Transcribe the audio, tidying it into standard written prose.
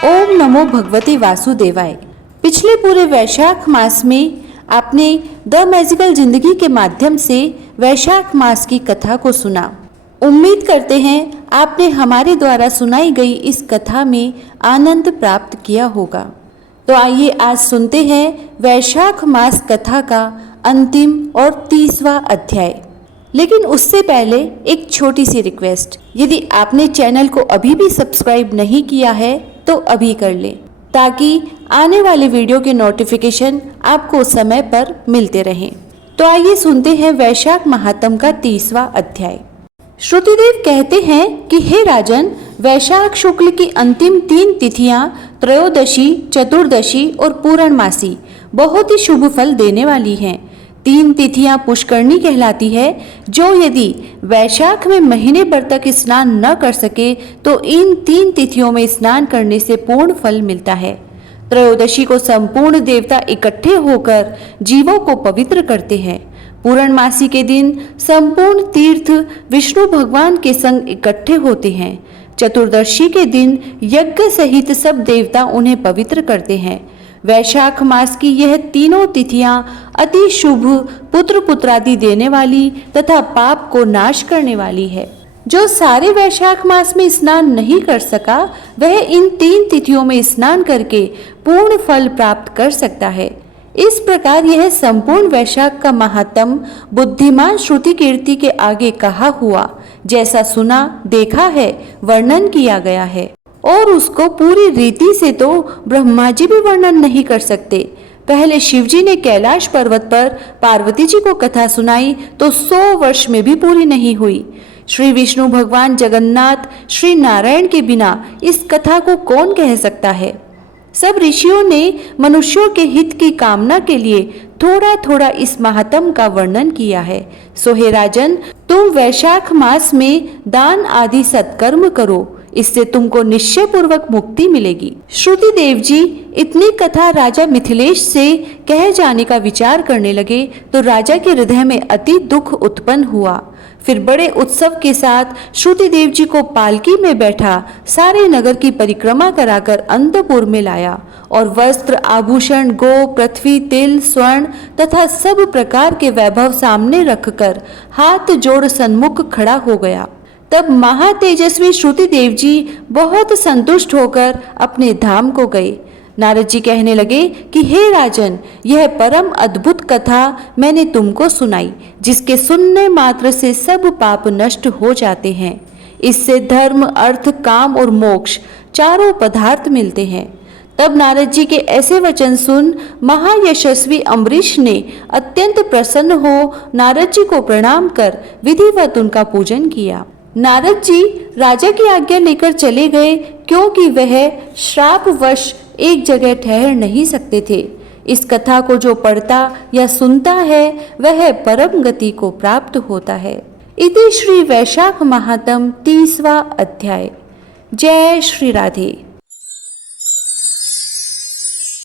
ओम नमो भगवते वासुदेवाय। पिछले पूरे वैशाख मास में आपने द मैजिकल जिंदगी के माध्यम से वैशाख मास की कथा को सुना। उम्मीद करते हैं आपने हमारे द्वारा सुनाई गई इस कथा में आनंद प्राप्त किया होगा। तो आइए आज सुनते हैं वैशाख मास कथा का अंतिम और 30वां अध्याय। लेकिन उससे पहले एक छोटी सी रिक्वेस्ट, यदि आपने चैनल को अभी भी सब्सक्राइब नहीं किया है तो अभी कर लें, ताकि आने वाले वीडियो के नोटिफिकेशन आपको समय पर मिलते रहें। तो आइए सुनते हैं वैशाख महात्म का 30वां अध्याय। श्रुतिदेव कहते हैं कि हे राजन, वैशाख शुक्ल की अंतिम 3 तिथियां त्रयोदशी, चतुर्दशी और पूर्णमासी बहुत ही शुभ फल देने वाली हैं। 3 तिथियां पुष्करणी कहलाती है, जो यदि वैशाख में महीने भर तक स्नान न कर सके तो इन 3 तिथियों में स्नान करने से पूर्ण फल मिलता है। त्रयोदशी को संपूर्ण देवता इकट्ठे होकर जीवों को पवित्र करते हैं। पूर्णमासी के दिन संपूर्ण तीर्थ विष्णु भगवान के संग इकट्ठे होते हैं। चतुर्दशी के दिन यज्ञ सहित सब देवता उन्हें पवित्र करते हैं। वैशाख मास की यह तीनों तिथियां अति शुभ, पुत्र पुत्रादि देने वाली तथा पाप को नाश करने वाली है। जो सारे वैशाख मास में स्नान नहीं कर सका, वह इन 3 तिथियों में स्नान करके पूर्ण फल प्राप्त कर सकता है। इस प्रकार यह संपूर्ण वैशाख का महात्म बुद्धिमान श्रुति कीर्ति के आगे कहा हुआ, जैसा सुना देखा है, वर्णन किया गया है। और उसको पूरी रीति से तो ब्रह्मा जी भी वर्णन नहीं कर सकते। पहले शिवजी ने कैलाश पर्वत पर पार्वती जी को कथा सुनाई तो 100 वर्ष में भी पूरी नहीं हुई। श्री विष्णु भगवान जगन्नाथ श्री नारायण के बिना इस कथा को कौन कह सकता है। सब ऋषियों ने मनुष्यों के हित की कामना के लिए थोड़ा थोड़ा इस महात्म का वर्णन किया है। सो हे राजन, तुम वैशाख मास में दान आदि सत्कर्म करो, इससे तुमको निश्चय पूर्वक मुक्ति मिलेगी। श्रुति देव जी इतनी कथा राजा मिथिलेश से कह जाने का विचार करने लगे तो राजा के हृदय में अति दुख उत्पन्न हुआ। फिर बड़े उत्सव के साथ श्रुति देव जी को पालकी में बैठा सारे नगर की परिक्रमा कराकर अंतपुर में लाया और वस्त्र, आभूषण, गो, पृथ्वी, तिल, स्वर्ण तथा सब प्रकार के वैभव सामने रखकर हाथ जोड़ सन्मुख खड़ा हो गया। तब महातेजस्वी श्रुति देव जी बहुत संतुष्ट होकर अपने धाम को गए। नारद जी कहने लगे कि हे राजन, यह परम अद्भुत कथा मैंने तुमको सुनाई, जिसके सुनने मात्र से सब पाप नष्ट हो जाते हैं। इससे धर्म, अर्थ, काम और मोक्ष चारों पदार्थ मिलते हैं। तब नारद जी के ऐसे वचन सुन महायशस्वी अम्बरीश ने अत्यंत प्रसन्न हो नारद जी को प्रणाम कर विधिवत उनका पूजन किया। नारद जी राजा की आज्ञा लेकर चले गए, क्योंकि वह श्रापवश एक जगह ठहर नहीं सकते थे। इस कथा को जो पढ़ता या सुनता है वह परम गति को प्राप्त होता है। इति श्री वैशाख महात्म 30वां अध्याय। जय श्री राधे।